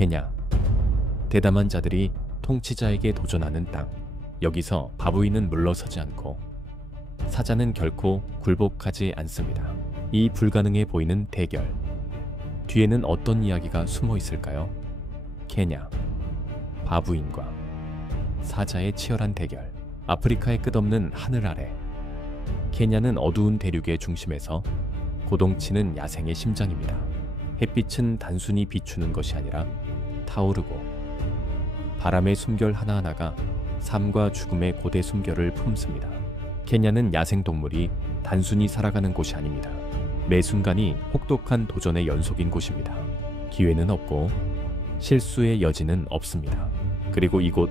케냐. 대담한 자들이 통치자에게 도전하는 땅. 여기서 바부인은 물러서지 않고 사자는 결코 굴복하지 않습니다. 이 불가능해 보이는 대결. 뒤에는 어떤 이야기가 숨어 있을까요? 케냐. 바부인과 사자의 치열한 대결. 아프리카의 끝없는 하늘 아래. 케냐는 어두운 대륙의 중심에서 고동치는 야생의 심장입니다. 햇빛은 단순히 비추는 것이 아니라 타오르고 바람의 숨결 하나하나가 삶과 죽음의 고대 숨결을 품습니다. 케냐는 야생동물이 단순히 살아가는 곳이 아닙니다. 매 순간이 혹독한 도전의 연속인 곳입니다. 기회는 없고 실수의 여지는 없습니다. 그리고 이곳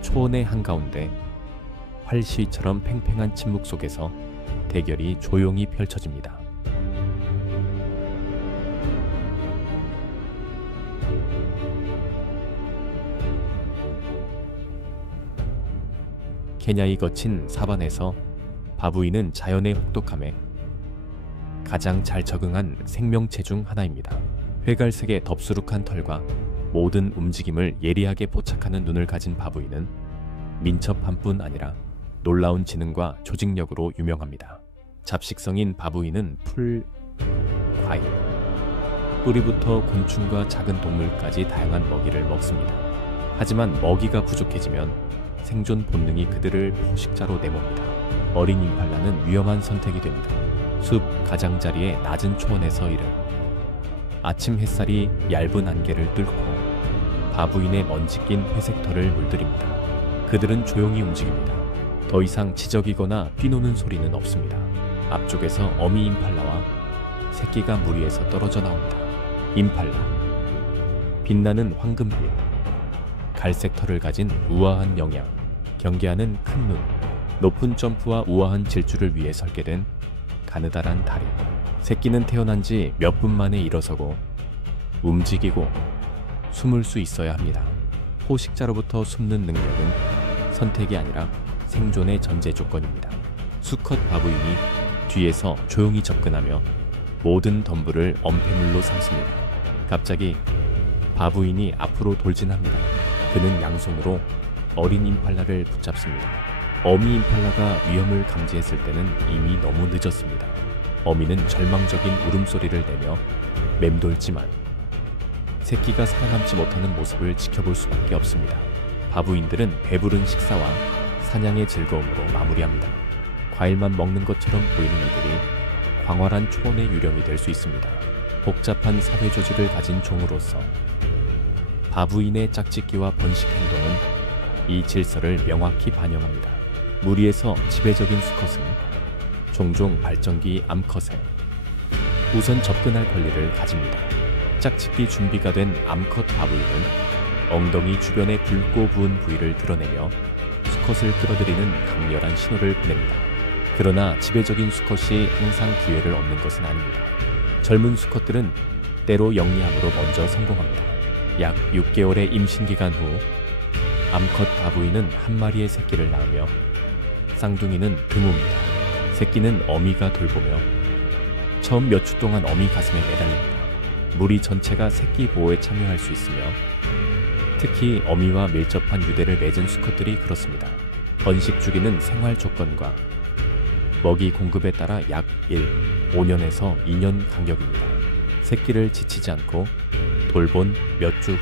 초원의 한가운데 활시위처럼 팽팽한 침묵 속에서 대결이 조용히 펼쳐집니다. 케냐의 거친 사반에서 바부인은 자연의 혹독함에 가장 잘 적응한 생명체 중 하나입니다. 회갈색의 덥수룩한 털과 모든 움직임을 예리하게 포착하는 눈을 가진 바부인은 민첩한 뿐 아니라 놀라운 지능과 조직력으로 유명합니다. 잡식성인 바부인은 풀, 과일, 뿌리부터 곤충과 작은 동물까지 다양한 먹이를 먹습니다. 하지만 먹이가 부족해지면 생존 본능이 그들을 포식자로 내몬니다. 어린 임팔라는 위험한 선택이 됩니다. 숲 가장자리의 낮은 초원에서 이른 아침 햇살이 얇은 안개를 뚫고 바부인의 먼지 낀 회색 털을 물들입니다. 그들은 조용히 움직입니다. 더 이상 지저귀거나 뛰노는 소리는 없습니다. 앞쪽에서 어미 임팔라와 새끼가 물 위에서 떨어져 나옵니다. 임팔라. 빛나는 황금빛, 갈색 털을 가진 우아한 영양, 경계하는 큰 눈, 높은 점프와 우아한 질주를 위해 설계된 가느다란 다리. 새끼는 태어난 지 몇 분 만에 일어서고 움직이고 숨을 수 있어야 합니다. 포식자로부터 숨는 능력은 선택이 아니라 생존의 전제 조건입니다. 수컷 바부인이 뒤에서 조용히 접근하며 모든 덤불을 엄폐물로 삼습니다. 갑자기 바부인이 앞으로 돌진합니다. 그는 양손으로 어린 임팔라를 붙잡습니다. 어미 임팔라가 위험을 감지했을 때는 이미 너무 늦었습니다. 어미는 절망적인 울음소리를 내며 맴돌지만 새끼가 살아남지 못하는 모습을 지켜볼 수밖에 없습니다. 바부인들은 배부른 식사와 사냥의 즐거움으로 마무리합니다. 과일만 먹는 것처럼 보이는 이들이 광활한 초원의 유령이 될 수 있습니다. 복잡한 사회 조직을 가진 종으로서 바부인의 짝짓기와 번식 행동은 이 질서를 명확히 반영합니다. 무리에서 지배적인 수컷은 종종 발전기 암컷에 우선 접근할 권리를 가집니다. 짝짓기 준비가 된 암컷 바부인은 엉덩이 주변의 붉고 부은 부위를 드러내며 수컷을 끌어들이는 강렬한 신호를 보냅니다. 그러나 지배적인 수컷이 항상 기회를 얻는 것은 아닙니다. 젊은 수컷들은 때로 영리함으로 먼저 성공합니다. 약 6개월의 임신기간 후 암컷 바부인은 한 마리의 새끼를 낳으며 쌍둥이는 드뭅니다. 새끼는 어미가 돌보며 처음 몇 주 동안 어미 가슴에 매달립니다. 무리 전체가 새끼 보호에 참여할 수 있으며 특히 어미와 밀접한 유대를 맺은 수컷들이 그렇습니다. 번식 주기는 생활 조건과 먹이 공급에 따라 약 5년에서 2년 간격입니다. 새끼를 지치지 않고 돌본 몇 주 후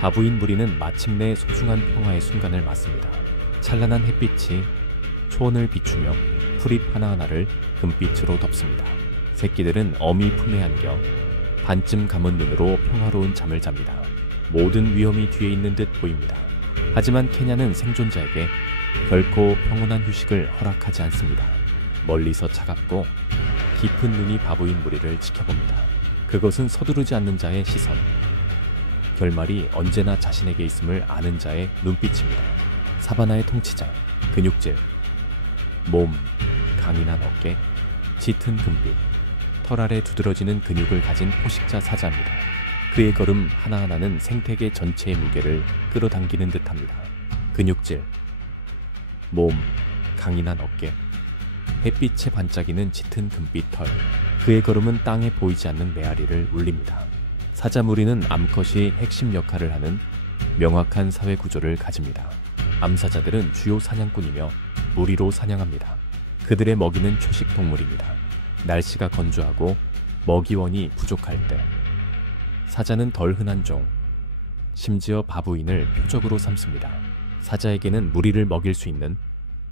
바부인 무리는 마침내 소중한 평화의 순간을 맞습니다. 찬란한 햇빛이 초원을 비추며 풀잎 하나하나를 금빛으로 덮습니다. 새끼들은 어미 품에 안겨 반쯤 감은 눈으로 평화로운 잠을 잡니다. 모든 위험이 뒤에 있는 듯 보입니다. 하지만 케냐는 생존자에게 결코 평온한 휴식을 허락하지 않습니다. 멀리서 차갑고 깊은 눈이 바부인 무리를 지켜봅니다. 그것은 서두르지 않는 자의 시선, 결말이 언제나 자신에게 있음을 아는 자의 눈빛입니다. 사바나의 통치자, 근육질, 몸, 강인한 어깨, 짙은 금빛, 털 아래 두드러지는 근육을 가진 포식자 사자입니다. 그의 걸음 하나하나는 생태계 전체의 무게를 끌어당기는 듯합니다. 근육질, 몸, 강인한 어깨, 햇빛에 반짝이는 짙은 금빛 털. 그의 걸음은 땅에 보이지 않는 메아리를 울립니다. 사자 무리는 암컷이 핵심 역할을 하는 명확한 사회 구조를 가집니다. 암사자들은 주요 사냥꾼이며 무리로 사냥합니다. 그들의 먹이는 초식 동물입니다. 날씨가 건조하고 먹이원이 부족할 때 사자는 덜 흔한 종, 심지어 바부인을 표적으로 삼습니다. 사자에게는 무리를 먹일 수 있는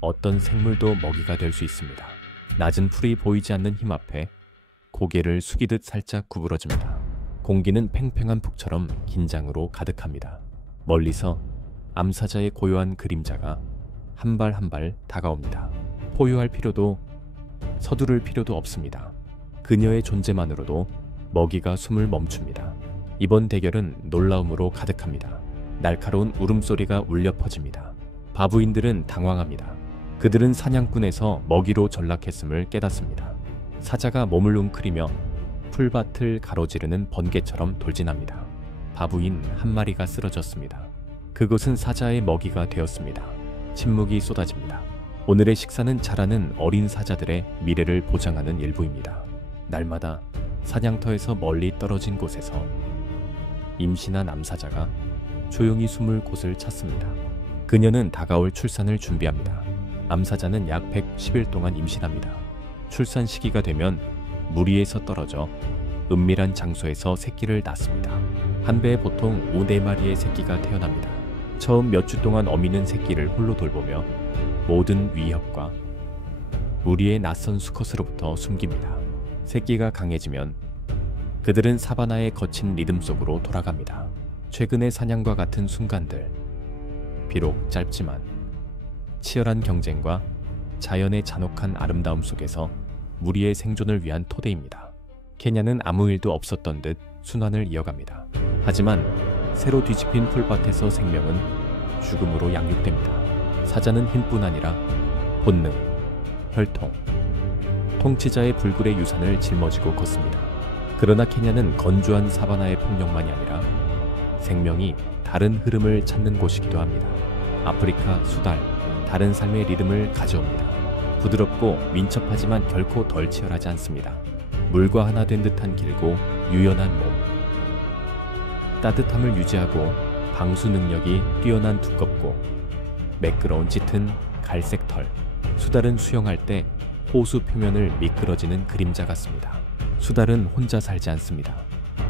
어떤 생물도 먹이가 될 수 있습니다. 낮은 풀이 보이지 않는 힘 앞에 고개를 숙이듯 살짝 구부러집니다. 공기는 팽팽한 북처럼 긴장으로 가득합니다. 멀리서 암사자의 고요한 그림자가 한 발 한 발 다가옵니다. 포효할 필요도 서두를 필요도 없습니다. 그녀의 존재만으로도 먹이가 숨을 멈춥니다. 이번 대결은 놀라움으로 가득합니다. 날카로운 울음소리가 울려 퍼집니다. 바부인들은 당황합니다. 그들은 사냥꾼에서 먹이로 전락했음을 깨닫습니다. 사자가 몸을 웅크리며 풀밭을 가로지르는 번개처럼 돌진합니다. 바부인 한 마리가 쓰러졌습니다. 그것은 사자의 먹이가 되었습니다. 침묵이 쏟아집니다. 오늘의 식사는 자라는 어린 사자들의 미래를 보장하는 일부입니다. 날마다 사냥터에서 멀리 떨어진 곳에서 임신한 암사자가 조용히 숨을 곳을 찾습니다. 그녀는 다가올 출산을 준비합니다. 암사자는 약 110일 동안 임신합니다. 출산 시기가 되면 무리에서 떨어져 은밀한 장소에서 새끼를 낳습니다. 한 배에 보통 5~4마리의 새끼가 태어납니다. 처음 몇 주 동안 어미는 새끼를 홀로 돌보며 모든 위협과 무리의 낯선 수컷으로부터 숨깁니다. 새끼가 강해지면 그들은 사바나의 거친 리듬 속으로 돌아갑니다. 최근의 사냥과 같은 순간들, 비록 짧지만 치열한 경쟁과 자연의 잔혹한 아름다움 속에서 무리의 생존을 위한 토대입니다. 케냐는 아무 일도 없었던 듯 순환을 이어갑니다. 하지만 새로 뒤집힌 풀밭에서 생명은 죽음으로 양육됩니다. 사자는 힘뿐 아니라 본능, 혈통, 통치자의 불굴의 유산을 짊어지고 걷습니다. 그러나 케냐는 건조한 사바나의 풍경만이 아니라 생명이 다른 흐름을 찾는 곳이기도 합니다. 아프리카 수달, 다른 삶의 리듬을 가져옵니다. 부드럽고 민첩하지만 결코 덜 치열하지 않습니다. 물과 하나 된 듯한 길고 유연한 몸, 따뜻함을 유지하고 방수 능력이 뛰어난 두껍고 매끄러운 짙은 갈색 털. 수달은 수영할 때 호수 표면을 미끄러지는 그림자 같습니다. 수달은 혼자 살지 않습니다.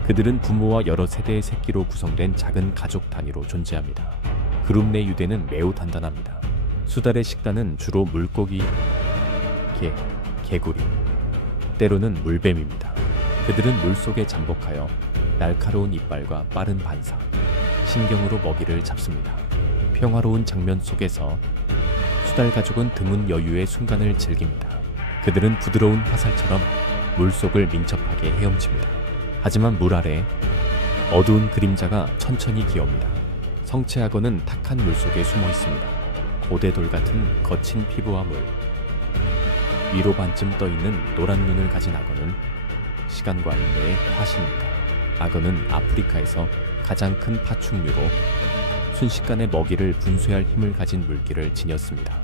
그들은 부모와 여러 세대의 새끼로 구성된 작은 가족 단위로 존재합니다. 그룹 내 유대는 매우 단단합니다. 수달의 식단은 주로 물고기, 개구리, 때로는 물뱀입니다. 그들은 물속에 잠복하여 날카로운 이빨과 빠른 반사, 신경으로 먹이를 잡습니다. 평화로운 장면 속에서 수달 가족은 드문 여유의 순간을 즐깁니다. 그들은 부드러운 화살처럼 물속을 민첩하게 헤엄칩니다. 하지만 물 아래 어두운 그림자가 천천히 기어옵니다. 성체 악어는 탁한 물속에 숨어 있습니다. 고대돌 같은 거친 피부와 물, 위로 반쯤 떠있는 노란 눈을 가진 악어는 시간과 인내의 화신입니다. 악어는 아프리카에서 가장 큰 파충류로 순식간에 먹이를 분쇄할 힘을 가진 물기를 지녔습니다.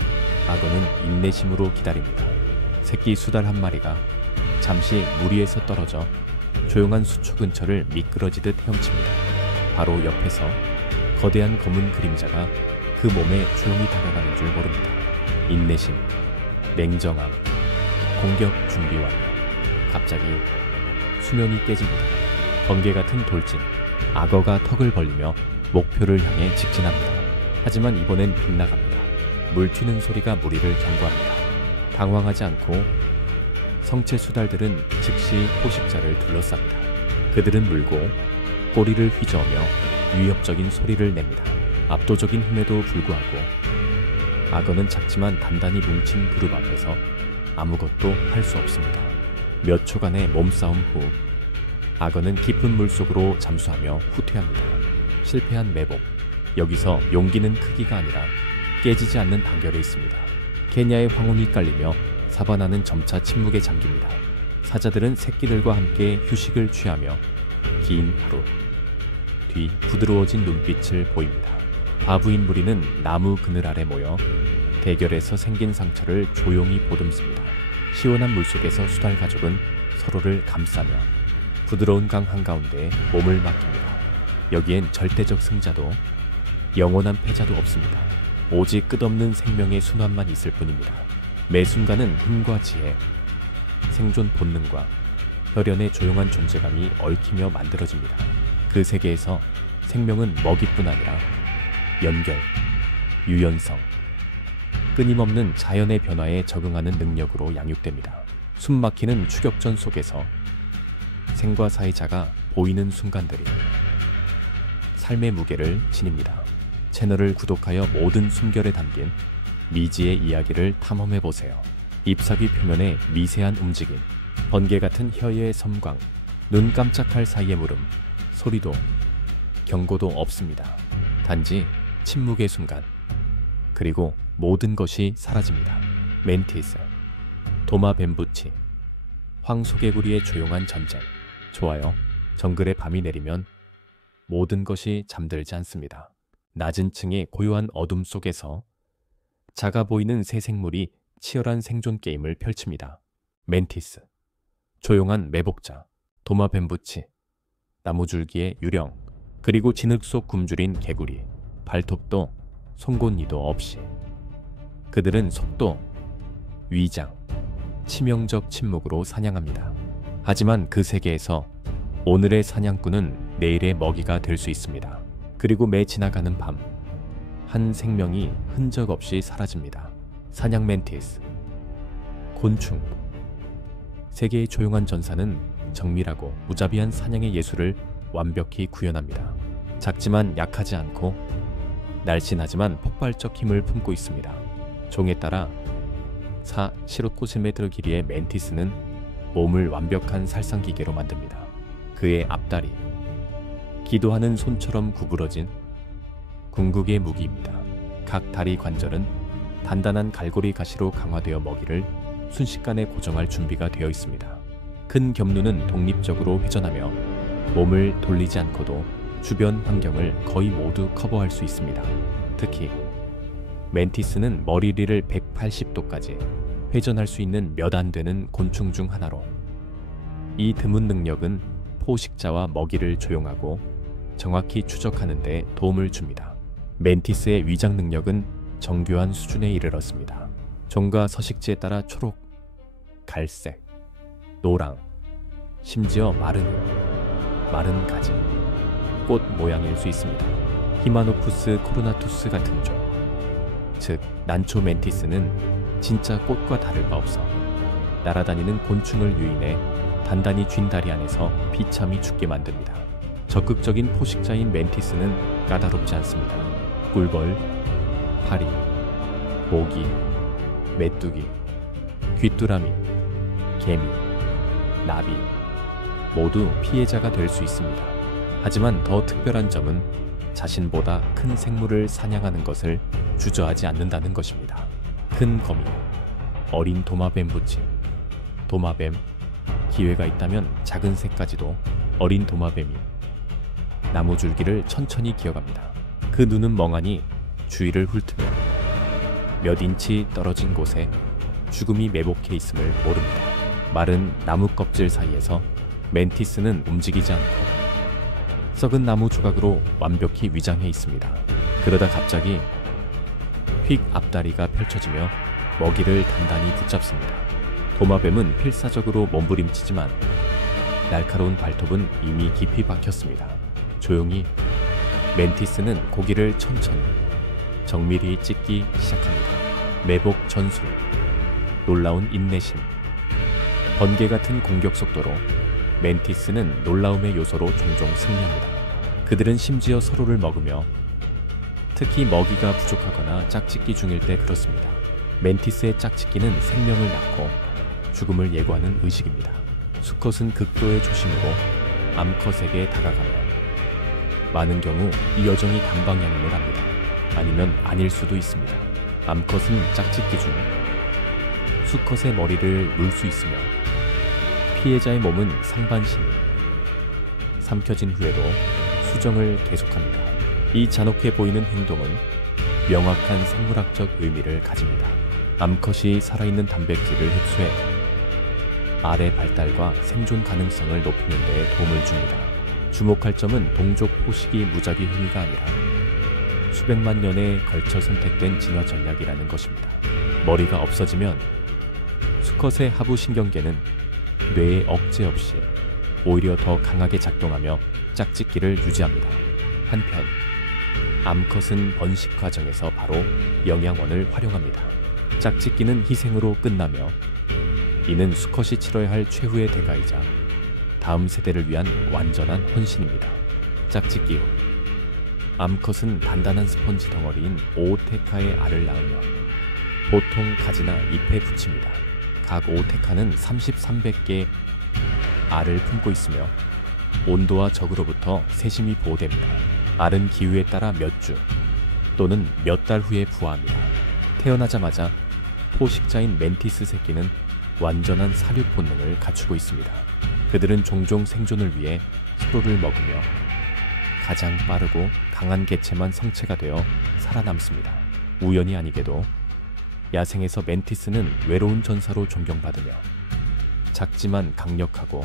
악어는 인내심으로 기다립니다. 새끼 수달 한 마리가 잠시 무리에서 떨어져 조용한 수초 근처를 미끄러지듯 헤엄칩니다. 바로 옆에서 거대한 검은 그림자가 그 몸에 조용히 다가가는 줄 모릅니다. 인내심, 냉정함, 공격 준비 완료. 갑자기 수면이 깨집니다. 번개 같은 돌진, 악어가 턱을 벌리며 목표를 향해 직진합니다. 하지만 이번엔 빗나갑니다. 물 튀는 소리가 무리를 경고합니다. 당황하지 않고 성체 수달들은 즉시 포식자를 둘러쌉니다. 그들은 물고 꼬리를 휘저으며 위협적인 소리를 냅니다. 압도적인 힘에도 불구하고 악어는 작지만 단단히 뭉친 그룹 앞에서 아무것도 할 수 없습니다. 몇 초간의 몸싸움 후 악어는 깊은 물속으로 잠수하며 후퇴합니다. 실패한 매복. 여기서 용기는 크기가 아니라 깨지지 않는 단결에 있습니다. 케냐의 황혼이 깔리며 사바나는 점차 침묵에 잠깁니다. 사자들은 새끼들과 함께 휴식을 취하며 긴 하루 뒤 부드러워진 눈빛을 보입니다. 바부인 무리는 나무 그늘 아래 모여 대결에서 생긴 상처를 조용히 보듬습니다. 시원한 물속에서 수달 가족은 서로를 감싸며 부드러운 강 한가운데 몸을 맡깁니다. 여기엔 절대적 승자도 영원한 패자도 없습니다. 오직 끝없는 생명의 순환만 있을 뿐입니다. 매 순간은 힘과 지혜, 생존 본능과 혈연의 조용한 존재감이 얽히며 만들어집니다. 그 세계에서 생명은 먹이뿐 아니라 연결, 유연성, 끊임없는 자연의 변화에 적응하는 능력으로 양육됩니다. 숨막히는 추격전 속에서 생과 사의 자가 보이는 순간들이 삶의 무게를 지닙니다. 채널을 구독하여 모든 숨결에 담긴 미지의 이야기를 탐험해보세요. 잎사귀 표면의 미세한 움직임, 번개 같은 혀의 섬광, 눈 깜짝할 사이의 물음, 소리도 경고도 없습니다. 단지 침묵의 순간, 그리고 모든 것이 사라집니다. 멘티스, 도마뱀부치, 황소개구리의 조용한 전쟁. 좋아요. 정글에 밤이 내리면 모든 것이 잠들지 않습니다. 낮은 층의 고요한 어둠 속에서 작아 보이는 새 생물이 치열한 생존 게임을 펼칩니다. 멘티스, 조용한 매복자, 도마뱀부치, 나무줄기의 유령, 그리고 진흙 속 굶주린 개구리, 발톱도 송곳니도 없이. 그들은 속도, 위장, 치명적 침묵으로 사냥합니다. 하지만 그 세계에서 오늘의 사냥꾼은 내일의 먹이가 될 수 있습니다. 그리고 매 지나가는 밤, 한 생명이 흔적 없이 사라집니다. 사냥 멘티스, 곤충. 세계의 조용한 전사는 정밀하고 무자비한 사냥의 예술을 완벽히 구현합니다. 작지만 약하지 않고 날씬하지만 폭발적 힘을 품고 있습니다. 종에 따라 15cm 길이의 멘티스는 몸을 완벽한 살상기계로 만듭니다. 그의 앞다리, 기도하는 손처럼 구부러진 궁극의 무기입니다. 각 다리 관절은 단단한 갈고리 가시로 강화되어 먹이를 순식간에 고정할 준비가 되어 있습니다. 큰 겹눈은 독립적으로 회전하며 몸을 돌리지 않고도 주변 환경을 거의 모두 커버할 수 있습니다. 특히 멘티스는 머리리를 180도까지 회전할 수 있는 몇 안 되는 곤충 중 하나로, 이 드문 능력은 포식자와 먹이를 조용하고 정확히 추적하는 데 도움을 줍니다. 멘티스의 위장 능력은 정교한 수준에 이르렀습니다. 종과 서식지에 따라 초록, 갈색, 노랑, 심지어 마른 가지, 꽃 모양일 수 있습니다. 히마노푸스 코르나투스 같은 종, 즉 난초 멘티스는 진짜 꽃과 다를 바 없어 날아다니는 곤충을 유인해 단단히 쥔 다리 안에서 비참히 죽게 만듭니다. 적극적인 포식자인 멘티스는 까다롭지 않습니다. 꿀벌, 파리, 모기, 메뚜기, 귀뚜라미, 개미, 나비 모두 피해자가 될 수 있습니다. 하지만 더 특별한 점은 자신보다 큰 생물을 사냥하는 것을 주저하지 않는다는 것입니다. 큰 거미, 어린 도마뱀부치, 도마뱀, 기회가 있다면 작은 새까지도 어린 도마뱀이 나무줄기를 천천히 기어갑니다. 그 눈은 멍하니 주위를 훑으며 몇 인치 떨어진 곳에 죽음이 매복해 있음을 모릅니다. 마른 나무 껍질 사이에서 멘티스는 움직이지 않고 썩은 나무 조각으로 완벽히 위장해 있습니다. 그러다 갑자기 휙 앞다리가 펼쳐지며 먹이를 단단히 붙잡습니다. 도마뱀은 필사적으로 몸부림치지만 날카로운 발톱은 이미 깊이 박혔습니다. 조용히 멘티스는 고기를 천천히 정밀히 찢기 시작합니다. 매복 전술, 놀라운 인내심, 번개 같은 공격 속도로 멘티스는 놀라움의 요소로 종종 승리합니다. 그들은 심지어 서로를 먹으며, 특히 먹이가 부족하거나 짝짓기 중일 때 그렇습니다. 멘티스의 짝짓기는 생명을 낳고 죽음을 예고하는 의식입니다. 수컷은 극도의 조심으로 암컷에게 다가가며 많은 경우 이 여정이 단방향임을 압니다. 아니면 아닐 수도 있습니다. 암컷은 짝짓기 중 수컷의 머리를 물 수 있으며 피해자의 몸은 상반신이 삼켜진 후에도 수정을 계속합니다. 이 잔혹해 보이는 행동은 명확한 생물학적 의미를 가집니다. 암컷이 살아있는 단백질을 흡수해 알의 발달과 생존 가능성을 높이는 데 도움을 줍니다. 주목할 점은 동족 포식이 무작위 행위가 아니라 수백만 년에 걸쳐 선택된 진화 전략이라는 것입니다. 머리가 없어지면 수컷의 하부 신경계는 뇌에 억제 없이 오히려 더 강하게 작동하며 짝짓기를 유지합니다. 한편 암컷은 번식 과정에서 바로 영양원을 활용합니다. 짝짓기는 희생으로 끝나며 이는 수컷이 치러야 할 최후의 대가이자 다음 세대를 위한 완전한 헌신입니다. 짝짓기 후 암컷은 단단한 스펀지 덩어리인 오오테카의 알을 낳으며 보통 가지나 잎에 붙입니다. 각 오오테카는 30-300개의 알을 품고 있으며 온도와 적으로부터 세심히 보호됩니다. 알은 기후에 따라 몇 주 또는 몇 달 후에 부화합니다. 태어나자마자 포식자인 멘티스 새끼는 완전한 사육 본능을 갖추고 있습니다. 그들은 종종 생존을 위해 서로를 먹으며 가장 빠르고 강한 개체만 성체가 되어 살아남습니다. 우연히 아니게도 야생에서 멘티스는 외로운 전사로 존경받으며 작지만 강력하고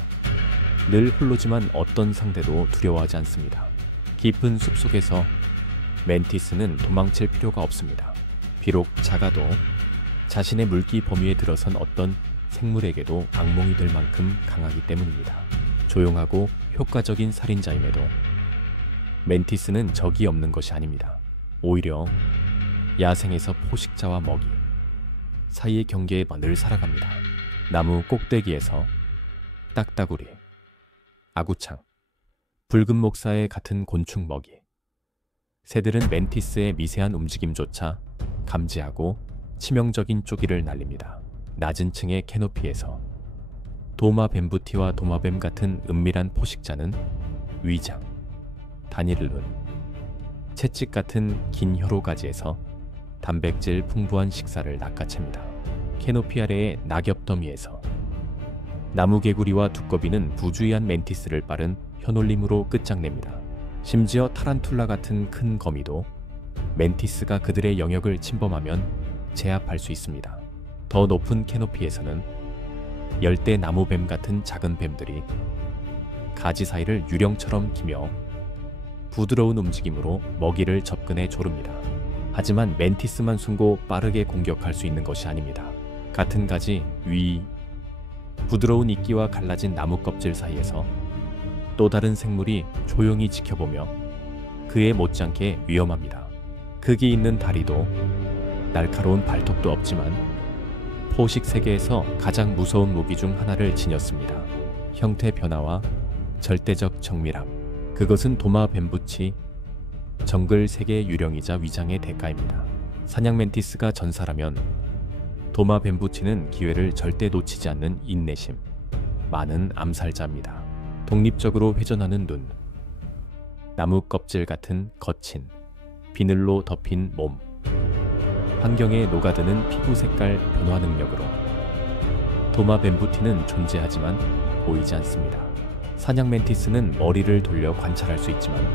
늘 홀로지만 어떤 상대도 두려워하지 않습니다. 깊은 숲속에서 멘티스는 도망칠 필요가 없습니다. 비록 작아도 자신의 물기 범위에 들어선 어떤 생물에게도 악몽이 될 만큼 강하기 때문입니다. 조용하고 효과적인 살인자임에도 멘티스는 적이 없는 것이 아닙니다. 오히려 야생에서 포식자와 먹이 사이의 경계에 늘 살아갑니다. 나무 꼭대기에서 딱따구리, 아구창, 붉은 목사의 같은 곤충 먹이. 새들은 멘티스의 미세한 움직임조차 감지하고 치명적인 쪼기를 날립니다. 낮은 층의 캐노피에서 도마뱀부티와 도마뱀 같은 은밀한 포식자는 위장, 다니를룬, 채찍 같은 긴 혀로가지에서 단백질 풍부한 식사를 낚아챕니다. 캐노피 아래의 낙엽 더미에서 나무개구리와 두꺼비는 부주의한 멘티스를 빠른 혀놀림으로 끝장냅니다. 심지어 타란툴라 같은 큰 거미도 멘티스가 그들의 영역을 침범하면 제압할 수 있습니다. 더 높은 캐노피에서는 열대 나무뱀 같은 작은 뱀들이 가지 사이를 유령처럼 기며 부드러운 움직임으로 먹이를 접근해 조릅니다. 하지만 멘티스만 숨고 빠르게 공격할 수 있는 것이 아닙니다. 같은 가지 위, 부드러운 이끼와 갈라진 나무 껍질 사이에서 또 다른 생물이 조용히 지켜보며 그에 못지않게 위험합니다. 극이 있는 다리도 날카로운 발톱도 없지만 포식 세계에서 가장 무서운 무기 중 하나를 지녔습니다. 형태 변화와 절대적 정밀함. 그것은 도마뱀부치, 정글 세계의 유령이자 위장의 대가입니다. 사냥 멘티스가 전사라면 도마뱀부치는 기회를 절대 놓치지 않는 인내심, 많은 암살자입니다. 독립적으로 회전하는 눈, 나무 껍질 같은 거친, 비늘로 덮인 몸, 환경에 녹아드는 피부 색깔 변화 능력으로 도마뱀부티는 존재하지만 보이지 않습니다. 사냥 멘티스는 머리를 돌려 관찰할 수 있지만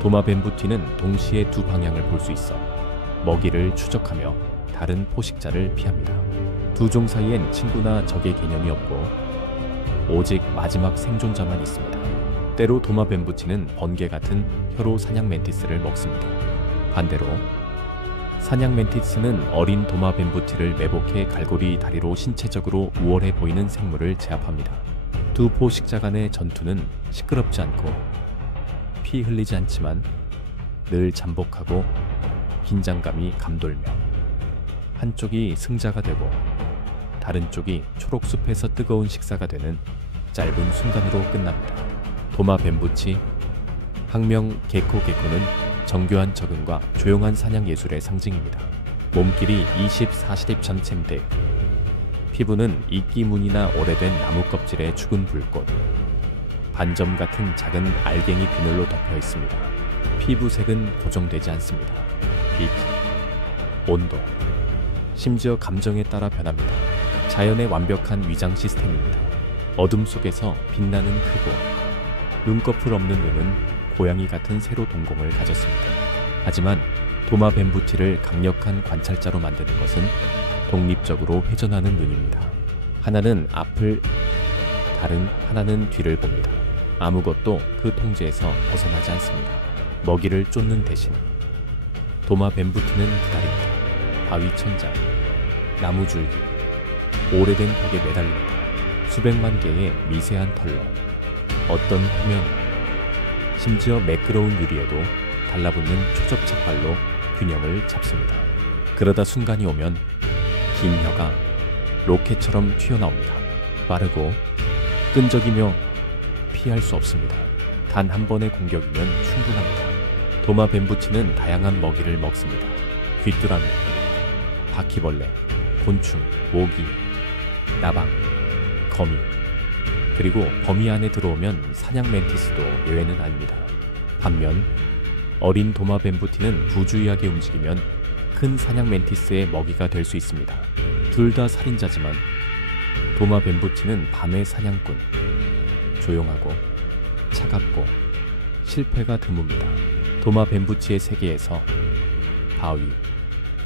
도마뱀부티는 동시에 두 방향을 볼 수 있어 먹이를 추적하며 다른 포식자를 피합니다. 두 종 사이엔 친구나 적의 개념이 없고 오직 마지막 생존자만 있습니다. 때로 도마뱀부치는 번개 같은 혀로 사냥 멘티스를 먹습니다. 반대로 사냥 멘티스는 어린 도마뱀부티를 매복해 갈고리 다리로 신체적으로 우월해 보이는 생물을 제압합니다. 두 포식자 간의 전투는 시끄럽지 않고 피 흘리지 않지만 늘 잠복하고 긴장감이 감돌며 한쪽이 승자가 되고 다른 쪽이 초록숲에서 뜨거운 식사가 되는 짧은 순간으로 끝납니다. 도마뱀부치, 학명 게코는 정교한 적응과 조용한 사냥 예술의 상징입니다. 몸길이 20-40 전체인데 피부는 이끼 무늬나 오래된 나무 껍질의 죽은 불꽃, 반점 같은 작은 알갱이 비늘로 덮여 있습니다. 피부색은 고정되지 않습니다. 빛, 온도, 심지어 감정에 따라 변합니다. 자연의 완벽한 위장 시스템입니다. 어둠 속에서 빛나는 크고 눈꺼풀 없는 눈은 고양이 같은 세로 동공을 가졌습니다. 하지만 도마뱀부티를 강력한 관찰자로 만드는 것은 독립적으로 회전하는 눈입니다. 하나는 앞을, 다른 하나는 뒤를 봅니다. 아무것도 그 통제에서 벗어나지 않습니다. 먹이를 쫓는 대신 도마 뱀부티는 기다립니다. 바위 천장, 나무 줄기, 오래된 벽에 매달립니다. 수백만 개의 미세한 털로 어떤 표면, 심지어 매끄러운 유리에도 달라붙는 초접착발로 균형을 잡습니다. 그러다 순간이 오면 긴 혀가 로켓처럼 튀어나옵니다. 빠르고 끈적이며 피할 수 없습니다. 단 한 번의 공격이면 충분합니다. 도마 뱀부치는 다양한 먹이를 먹습니다. 귀뚜라미, 바퀴벌레, 곤충, 모기, 나방, 거미, 그리고 범위 안에 들어오면 사냥 멘티스도 예외는 아닙니다. 반면 어린 도마 뱀부티는 부주의하게 움직이면 큰 사냥 멘티스의 먹이가 될 수 있습니다. 둘 다 살인자지만 도마 뱀부치는 밤의 사냥꾼, 조용하고 차갑고 실패가 드뭅니다. 도마 뱀부치의 세계에서 바위,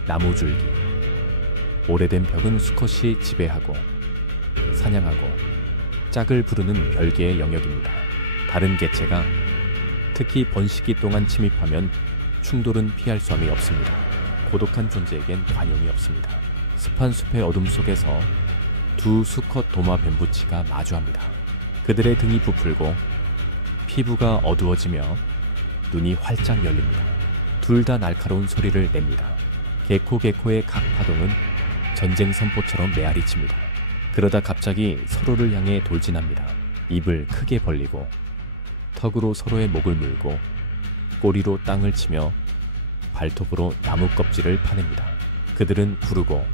나무 줄기, 오래된 벽은 수컷이 지배하고 사냥하고 짝을 부르는 별개의 영역입니다. 다른 개체가 특히 번식기 동안 침입하면 충돌은 피할 수함이 없습니다. 고독한 존재에겐 관용이 없습니다. 습한 숲의 어둠 속에서 두 수컷 도마 뱀부치가 마주합니다. 그들의 등이 부풀고 피부가 어두워지며 눈이 활짝 열립니다. 둘 다 날카로운 소리를 냅니다. 개코의 각 파동은 전쟁 선포처럼 메아리칩니다. 그러다 갑자기 서로를 향해 돌진합니다. 입을 크게 벌리고 턱으로 서로의 목을 물고 꼬리로 땅을 치며 발톱으로 나무 껍질을 파냅니다. 그들은 구르고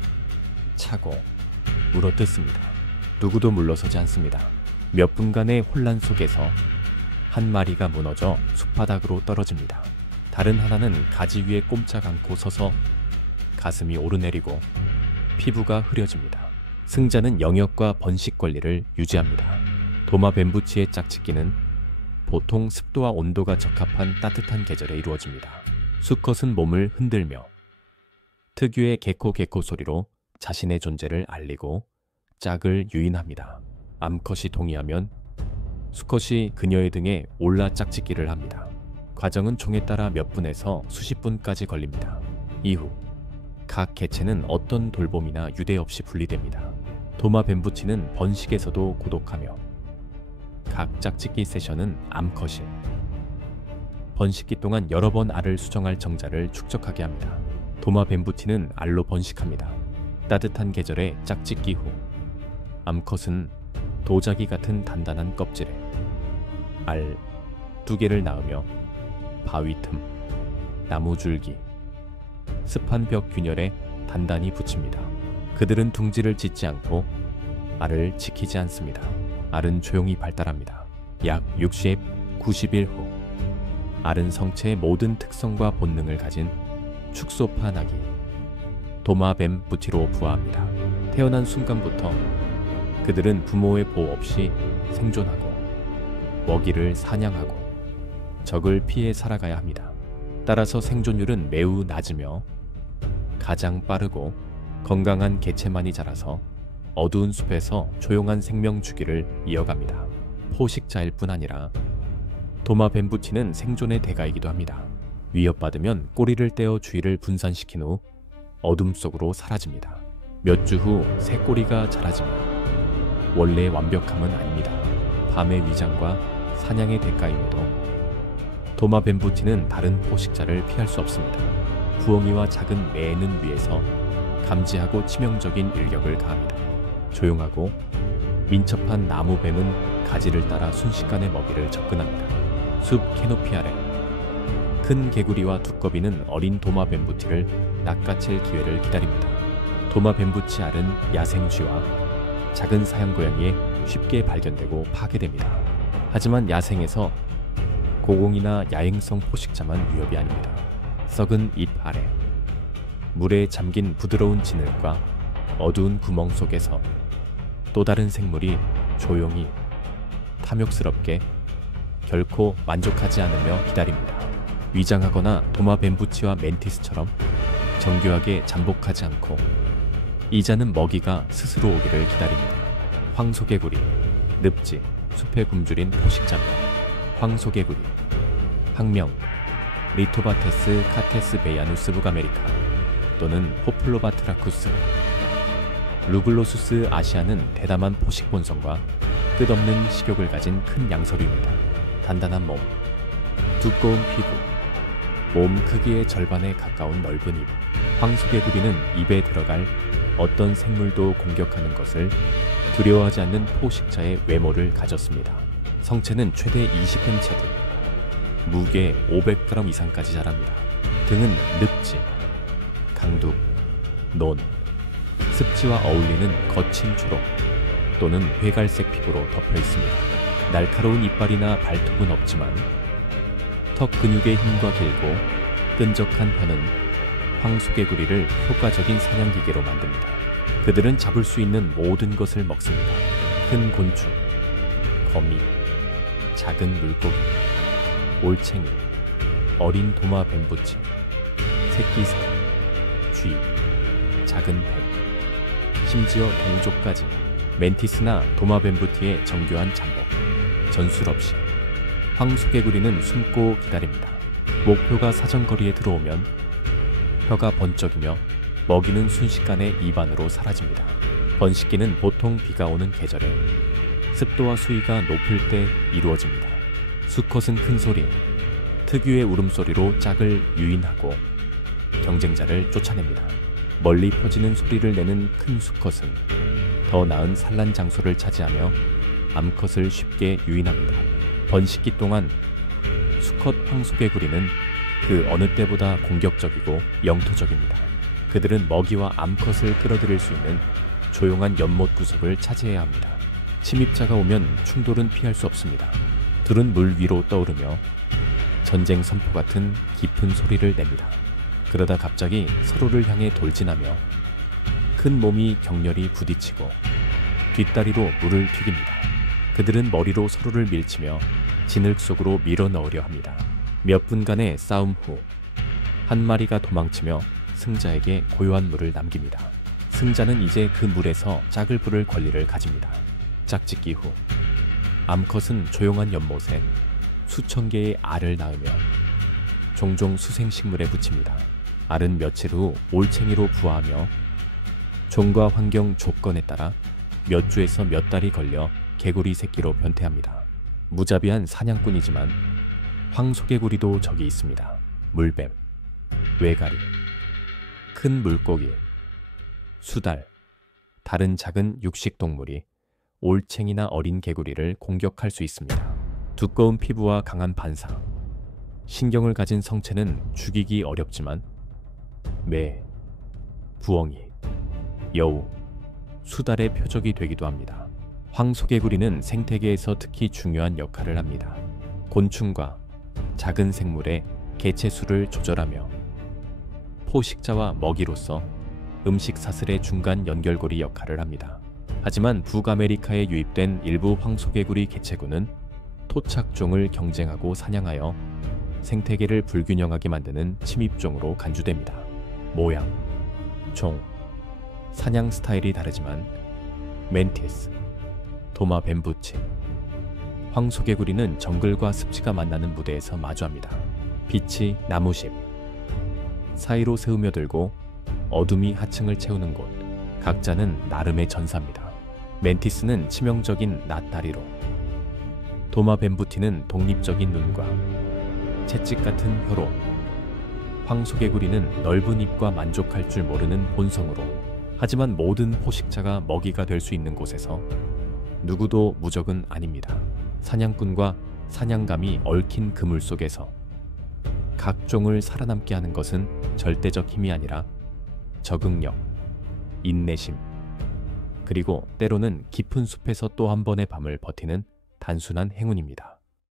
차고 물어뜯습니다. 누구도 물러서지 않습니다. 몇 분간의 혼란 속에서 한 마리가 무너져 숲바닥으로 떨어집니다. 다른 하나는 가지 위에 꼼짝 않고 서서 가슴이 오르내리고 피부가 흐려집니다. 승자는 영역과 번식 권리를 유지합니다. 도마 뱀부치의 짝짓기는 보통 습도와 온도가 적합한 따뜻한 계절에 이루어집니다. 수컷은 몸을 흔들며 특유의 개코 소리로 자신의 존재를 알리고 짝을 유인합니다. 암컷이 동의하면 수컷이 그녀의 등에 올라 짝짓기를 합니다. 과정은 종에 따라 몇 분에서 수십 분까지 걸립니다. 이후 각 개체는 어떤 돌봄이나 유대 없이 분리됩니다. 도마 뱀부치는 번식에서도 고독하며 각 짝짓기 세션은 암컷이 번식기 동안 여러 번 알을 수정할 정자를 축적하게 합니다. 도마 뱀부치는 알로 번식합니다. 따뜻한 계절에 짝짓기 후 암컷은 도자기 같은 단단한 껍질에 알 2개를 낳으며 바위 틈, 나무 줄기, 습한 벽 균열에 단단히 붙입니다. 그들은 둥지를 짓지 않고 알을 지키지 않습니다. 알은 조용히 발달합니다. 약 60, 90일 후 알은 성체의 모든 특성과 본능을 가진 축소파 나기, 도마뱀 부티로 부화합니다. 태어난 순간부터 그들은 부모의 보호 없이 생존하고 먹이를 사냥하고 적을 피해 살아가야 합니다. 따라서 생존율은 매우 낮으며 가장 빠르고 건강한 개체만이 자라서 어두운 숲에서 조용한 생명 주기를 이어갑니다. 포식자일 뿐 아니라 도마 뱀부티는 생존의 대가이기도 합니다. 위협받으면 꼬리를 떼어 주위를 분산시킨 후 어둠 속으로 사라집니다. 몇 주 후 새 꼬리가 자라지만 원래의 완벽함은 아닙니다. 밤의 위장과 사냥의 대가임에도 도마 뱀부티는 다른 포식자를 피할 수 없습니다. 부엉이와 작은 매는 위에서 감지하고 치명적인 일격을 가합니다. 조용하고 민첩한 나무뱀은 가지를 따라 순식간에 먹이를 접근합니다. 숲 캐노피 아래 큰 개구리와 두꺼비는 어린 도마 뱀부티를 낚아챌 기회를 기다립니다. 도마 뱀부치 알은 야생쥐와 작은 사냥고양이에 쉽게 발견되고 파괴됩니다. 하지만 야생에서 고공이나 야행성 포식자만 위협이 아닙니다. 썩은 잎 아래, 물에 잠긴 부드러운 진흙과 어두운 구멍 속에서 또 다른 생물이 조용히 탐욕스럽게 결코 만족하지 않으며 기다립니다. 위장하거나 도마 뱀부치와 멘티스처럼 정교하게 잠복하지 않고 이자는 먹이가 스스로 오기를 기다립니다. 황소개구리, 늪지, 숲의 굶주린 포식자입니다. 황소개구리, 학명 리토바테스 카테스베야누스 북아메리카 또는 호플로바트라쿠스. 루글로수스 아시아는 대담한 포식 본성과 끝없는 식욕을 가진 큰 양서류입니다. 단단한 몸, 두꺼운 피부, 몸 크기의 절반에 가까운 넓은 입. 황소개구리는 입에 들어갈 어떤 생물도 공격하는 것을 두려워하지 않는 포식자의 외모를 가졌습니다. 성체는 최대 20cm, 무게 500g 이상까지 자랍니다. 등은 늪지, 강둑, 논, 습지와 어울리는 거친 초록 또는 회갈색 피부로 덮여 있습니다. 날카로운 이빨이나 발톱은 없지만 턱 근육의 힘과 길고 끈적한 혀는 황소개구리를 효과적인 사냥기계로 만듭니다. 그들은 잡을 수 있는 모든 것을 먹습니다. 큰 곤충, 거미, 작은 물고기, 올챙이, 어린 도마 뱀붙이, 새끼새, 쥐, 작은 뱀, 심지어 동족까지. 멘티스나 도마 뱀부티의 정교한 잠복, 전술 없이 황소개구리는 숨고 기다립니다. 목표가 사정거리에 들어오면 혀가 번쩍이며 먹이는 순식간에 입 안으로 사라집니다. 번식기는 보통 비가 오는 계절에 습도와 수위가 높을 때 이루어집니다. 수컷은 큰 소리, 특유의 울음소리로 짝을 유인하고 경쟁자를 쫓아냅니다. 멀리 퍼지는 소리를 내는 큰 수컷은 더 나은 산란 장소를 차지하며 암컷을 쉽게 유인합니다. 번식기 동안 수컷 황소개구리는 그 어느 때보다 공격적이고 영토적입니다. 그들은 먹이와 암컷을 끌어들일 수 있는 조용한 연못 구석을 차지해야 합니다. 침입자가 오면 충돌은 피할 수 없습니다. 둘은 물 위로 떠오르며 전쟁 선포 같은 깊은 소리를 냅니다. 그러다 갑자기 서로를 향해 돌진하며 큰 몸이 격렬히 부딪히고 뒷다리로 물을 튀깁니다. 그들은 머리로 서로를 밀치며 진흙 속으로 밀어 넣으려 합니다. 몇 분간의 싸움 후 한 마리가 도망치며 승자에게 고요한 물을 남깁니다. 승자는 이제 그 물에서 짝을 부를 권리를 가집니다. 짝짓기 후 암컷은 조용한 연못에 수천 개의 알을 낳으며 종종 수생식물에 붙입니다. 알은 며칠 후 올챙이로 부화하며 종과 환경 조건에 따라 몇 주에서 몇 달이 걸려 개구리 새끼로 변태합니다. 무자비한 사냥꾼이지만 황소개구리도 적이 있습니다. 물뱀, 외가리, 큰 물고기, 수달, 다른 작은 육식동물이 올챙이나 어린 개구리를 공격할 수 있습니다. 두꺼운 피부와 강한 반사, 신경을 가진 성체는 죽이기 어렵지만 매, 부엉이, 여우, 수달의 표적이 되기도 합니다. 황소개구리는 생태계에서 특히 중요한 역할을 합니다. 곤충과 작은 생물의 개체수를 조절하며 포식자와 먹이로서 음식 사슬의 중간 연결고리 역할을 합니다. 하지만 북아메리카에 유입된 일부 황소개구리 개체군은 토착종을 경쟁하고 사냥하여 생태계를 불균형하게 만드는 침입종으로 간주됩니다. 모양, 종, 사냥 스타일이 다르지만 멘티스, 도마 뱀부치, 황소개구리는 정글과 습지가 만나는 무대에서 마주합니다. 빛이 나무십 사이로 스며들고 어둠이 하층을 채우는 곳, 각자는 나름의 전사입니다. 멘티스는 치명적인 낫다리로, 도마 뱀부티는 독립적인 눈과 채찍 같은 혀로, 황소개구리는 넓은 입과 만족할 줄 모르는 본성으로. 하지만 모든 포식자가 먹이가 될 수 있는 곳에서 누구도 무적은 아닙니다. 사냥꾼과 사냥감이 얽힌 그물 속에서 각 종을 살아남게 하는 것은 절대적 힘이 아니라 적응력, 인내심, 그리고 때로는 깊은 숲에서 또 한 번의 밤을 버티는 단순한 행운입니다.